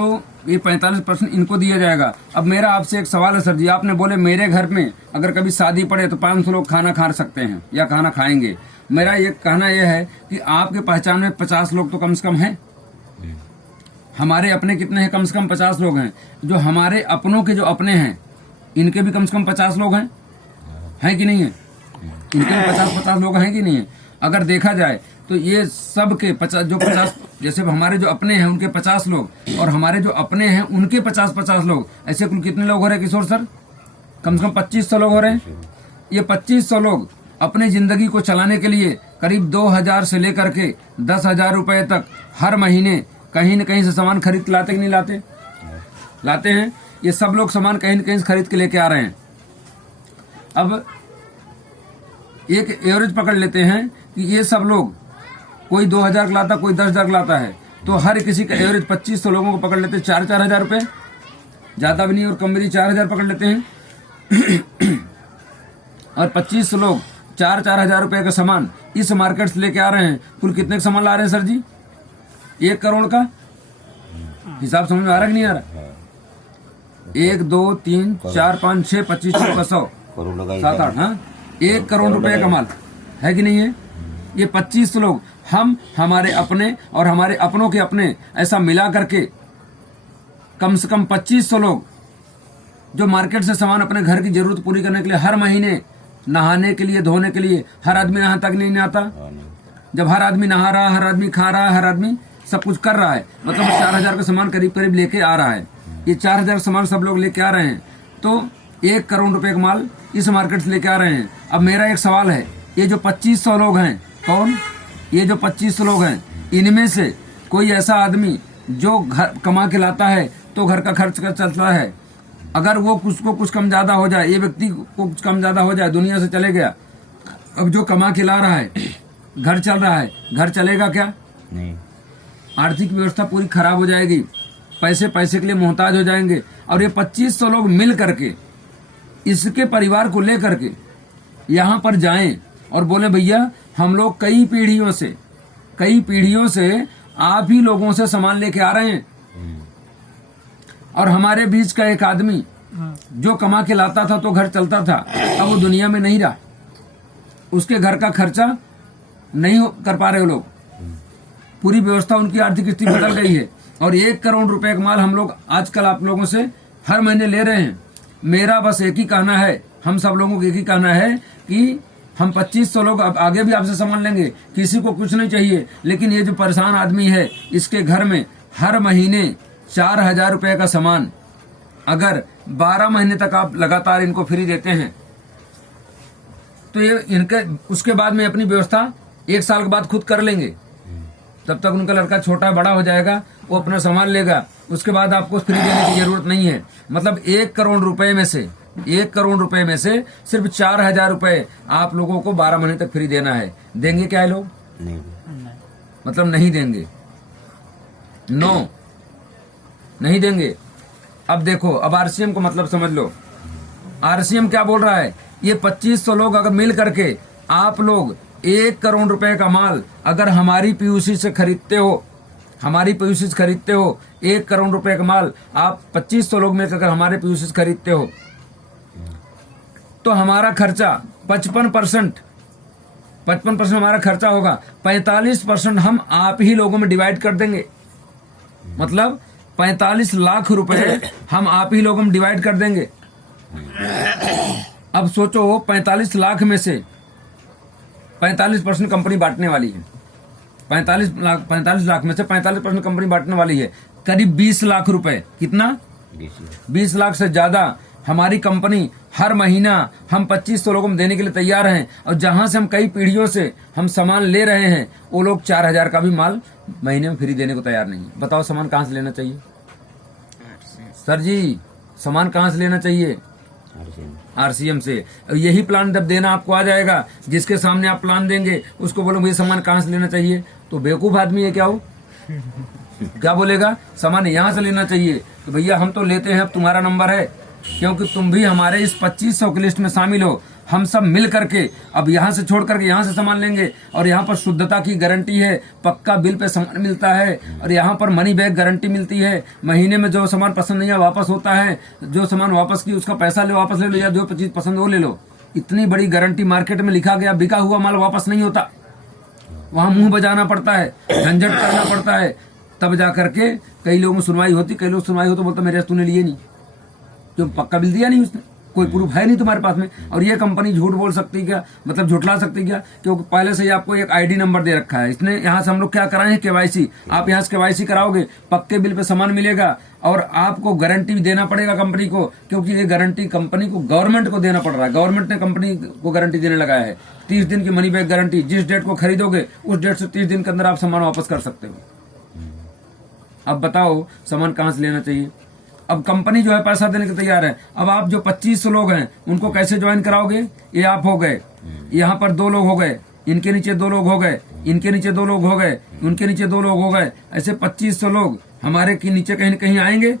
तो ये 45% इनको दिया जाएगा। अब मेरा आपसे एक सवाल है सर जी, आपने बोले मेरे घर में अगर कभी शादी पड़े तो 500 लोग खाना खा सकते हैं या खाना खाएंगे। मेरा ये कहना यह है कि आपके पहचान में 50 लोग तो कम से कम हैं। हमारे अपने कितने हैं? कम से कम 50 लोग हैं। जो हमारे अपनों के जो अपने हैं इनके भी कम से कम 50 लोग हैं कि नहीं है? इनके भी 50 लोग हैं कि नहीं है? अगर देखा जाए तो ये सब के 50 जैसे हमारे जो अपने हैं उनके 50 लोग और हमारे जो अपने हैं उनके 50 लोग, ऐसे कुल कितने लोग हो रहे हैं किशोर सर? कम से कम 2500 लोग हो रहे हैं। ये 2500 लोग अपने जिंदगी को चलाने के लिए करीब 2000 से लेकर के 10,000 रुपए तक हर महीने कहीं न कहीं से सामान खरीद के लाते कि नहीं लाते? लाते हैं। ये सब लोग सामान कहीं न कहीं से खरीद के लेके आ रहे हैं। अब एक एवरेज पकड़ लेते हैं कि ये सब लोग कोई 2000 लाता, कोई 10,000 लाता है, तो हर किसी का एवरेज 2500 लोगों को पकड़ लेते हैं 4-4 हजार रुपये, ज्यादा भी नहीं और कम भी नहीं, 4000 पकड़ लेते हैं। और 2500 लोग 4-4 हजार रुपये का सामान इस मार्केट से लेके आ रहे हैं। कुल कितने का सामान ला रहे हैं सर जी? 1 करोड़ का हिसाब समझ में आ रहा कि नहीं आ रहा? 1 2 3 4 5 6 25 100 7 8 हाँ 1 करोड़ रुपए का माल है कि नहीं है? ये 25 लोग, हम हमारे अपने और हमारे अपनों के अपने ऐसा मिला करके कम से कम 2500 लोग जो मार्केट से सामान अपने घर की जरूरत पूरी करने के लिए हर महीने नहाने के लिए, धोने के लिए, हर आदमी नहाता कि नहीं नहाता? जब हर आदमी नहा रहा, हर आदमी खा रहा है, हर आदमी सब कुछ कर रहा है, मतलब 4000 का सामान करीब करीब लेके आ रहा है। ये 4000 सामान सब लोग लेके आ रहे हैं, तो 1 करोड़ रुपए का माल इस मार्केट से लेके आ रहे हैं। अब मेरा एक सवाल है, ये जो 2500 लोग हैं, कौन? ये जो 2500 लोग हैं, इनमें से कोई ऐसा आदमी जो घर कमा के लाता है तो घर का खर्च कर चलता है, अगर वो कुछ कम ज्यादा हो जाए, ये व्यक्ति को कुछ कम ज्यादा हो जाए, दुनिया से चले गया, अब जो कमा के ला रहा है, घर चल रहा है, घर चलेगा क्या? नहीं। आर्थिक व्यवस्था पूरी खराब हो जाएगी, पैसे के लिए मोहताज हो जाएंगे। और ये 2500 लोग मिल करके इसके परिवार को लेकर के यहाँ पर जाएं और बोले भैया हम लोग कई पीढ़ियों से आप ही लोगों से सामान लेके आ रहे हैं, और हमारे बीच का एक आदमी जो कमा के लाता था तो घर चलता था, अब वो दुनिया में नहीं रहा, उसके घर का खर्चा नहीं कर पा रहे वो लोग, पूरी व्यवस्था उनकी आर्थिक स्थिति बदल गई है। और 1 करोड़ रुपए का माल हम लोग आजकल आप लोगों से हर महीने ले रहे हैं। मेरा बस एक ही कहना है, हम सब लोगों को एक ही कहना है कि हम 2500 लोग अब आगे भी आपसे सामान लेंगे, किसी को कुछ नहीं चाहिए, लेकिन ये जो परेशान आदमी है इसके घर में हर महीने 4000 रुपए का सामान अगर 12 महीने तक आप लगातार इनको फ्री देते हैं तो ये इनके उसके बाद में अपनी व्यवस्था 1 साल के बाद खुद कर लेंगे। तब तक उनका लड़का छोटा बड़ा हो जाएगा, वो अपना सामान लेगा, उसके बाद आपको फ्री देने की जरूरत नहीं है। मतलब 1 करोड़ रुपए में से सिर्फ 4000 रुपए आप लोगों को 12 महीने तक फ्री देना है। देंगे क्या है लोग? नहीं। मतलब नहीं देंगे, नो नहीं देंगे। अब देखो, अब आरसीएम को मतलब समझ लो। आरसीएम क्या बोल रहा है? ये 2500 लोग अगर मिल करके आप लोग 1 करोड़ रुपए का माल अगर हमारी पीयूसी से खरीदते हो, 1 करोड़ रुपए का माल आप 2500 लोग मिलकर अगर हमारे पीयूसी से खरीदते हो, तो हमारा खर्चा 55% हमारा खर्चा होगा। 45% हम आप ही लोगों में डिवाइड कर देंगे, मतलब 45 लाख रुपए हम आप ही लोगों में डिवाइड कर देंगे। अब सोचो 45 लाख में से 45% कंपनी बांटने वाली है। 45 लाख में से 45% कंपनी बांटने वाली है, करीब 20 लाख रुपए। कितना? 20 लाख से ज्यादा हमारी कंपनी हर महीना हम 2500 लोगों को देने के लिए तैयार हैं। और जहां से हम कई पीढ़ियों से हम सामान ले रहे हैं, वो लोग 4000 का भी माल महीने में फ्री देने को तैयार नहीं है। बताओ सामान कहां से लेना चाहिए? सर जी सामान कहां से लेना चाहिए? आरसीएम से। यही प्लान जब देना आपको आ जाएगा, जिसके सामने आप प्लान देंगे उसको बोलो भैया सामान कहां से लेना चाहिए, तो बेवकूफ आदमी है क्या वो? क्या बोलेगा? सामान यहाँ से लेना चाहिए। तो भैया हम तो लेते हैं, अब तुम्हारा नंबर है, क्योंकि तुम भी हमारे इस 2500 की लिस्ट में शामिल हो। हम सब मिल करके अब यहाँ से छोड़ करके यहाँ से सामान लेंगे, और यहाँ पर शुद्धता की गारंटी है, पक्का बिल पे सामान मिलता है, और यहाँ पर मनी बैग गारंटी मिलती है। महीने में जो सामान पसंद नहीं है वापस होता है, जो सामान वापस की उसका पैसा ले वापस ले लो, या जो चीज पसंद हो ले लो। इतनी बड़ी गारंटी मार्केट में लिखा गया, बिका हुआ माल वापस नहीं होता, वहां मुंह बजाना पड़ता है, झंझट करना पड़ता है, तब जा करके कई लोगों में सुनवाई होती। कई लोग सुनवाई हो तो बोलते मेरे तूने लिए नहीं, जो पक्का बिल दिया नहीं उसने, कोई प्रूफ है नहीं तुम्हारे पास में। और ये कंपनी झूठ बोल सकती क्या, मतलब झुठला सकती क्या, क्योंकि पहले से ही आपको एक आईडी नंबर दे रखा है। इसने यहाँ से हम लोग क्या कराए हैं, केवाईसी। आप यहाँ से केवाईसी कराओगे, पक्के बिल पे सामान मिलेगा, और आपको गारंटी भी देना पड़ेगा कंपनी को, क्योंकि ये गारंटी कंपनी को, गवर्नमेंट को देना पड़ रहा है। गवर्नमेंट ने कंपनी को गारंटी देने लगाया है 30 दिन की मनी बैक गारंटी। जिस डेट को खरीदोगे उस डेट से 30 दिन के अंदर आप सामान वापस कर सकते हो। अब बताओ सामान कहाँ से लेना चाहिए। अब कंपनी जो है पैसा देने के तैयार है। अब आप जो 2500 लोग हैं उनको कैसे ज्वाइन कराओगे। ये आप हो गए, यहाँ पर 2 लोग हो गए, इनके नीचे 2 लोग हो गए, इनके नीचे 2 लोग हो गए, उनके नीचे 2 लोग हो गए, ऐसे 2500 लोग हमारे के नीचे कहीं न कहीं आएंगे,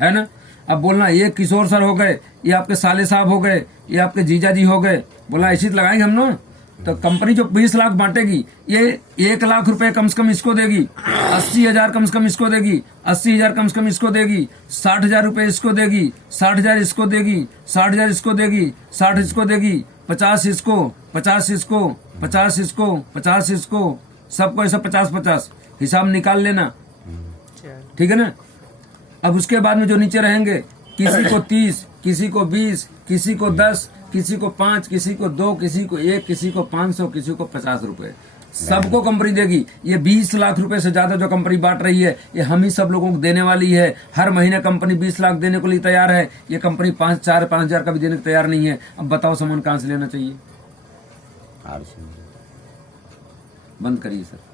है ना। अब बोलना ये किशोर सर हो गए, ये आपके साले साहब हो गए, ये आपके जीजा जी हो गए, बोला ऐसी तो लगाएंगे हम ना। तो कंपनी जो 20 लाख बांटेगी, ये 1 लाख रुपए कम से कम इसको देगी, 80,000 कम से कम इसको देगी, 80,000 कम से कम इसको देगी, 60,000 रुपए इसको देगी, 60,000 इसको देगी, 60,000 इसको देगी, 60 इसको देगी, 50 इसको, 50 इसको, 50 इसको, 50 इसको, सबको ऐसा 50-50 हिसाब निकाल लेना, ठीक है ना। अब उसके बाद में जो नीचे रहेंगे, किसी को 30, किसी को 20, किसी को 10, किसी को 5, किसी को 2, किसी को 1, किसी को 500, किसी को 50 रुपए, सबको कंपनी देगी। ये 20 लाख रुपए से ज्यादा जो कंपनी बांट रही है, ये हम ही सब लोगों को देने वाली है। हर महीने कंपनी 20 लाख देने को लिए तैयार है। ये कंपनी 5,000 का भी देने को तैयार नहीं है। अब बताओ सामान कहाँ से लेना चाहिए। बंद करिए सर।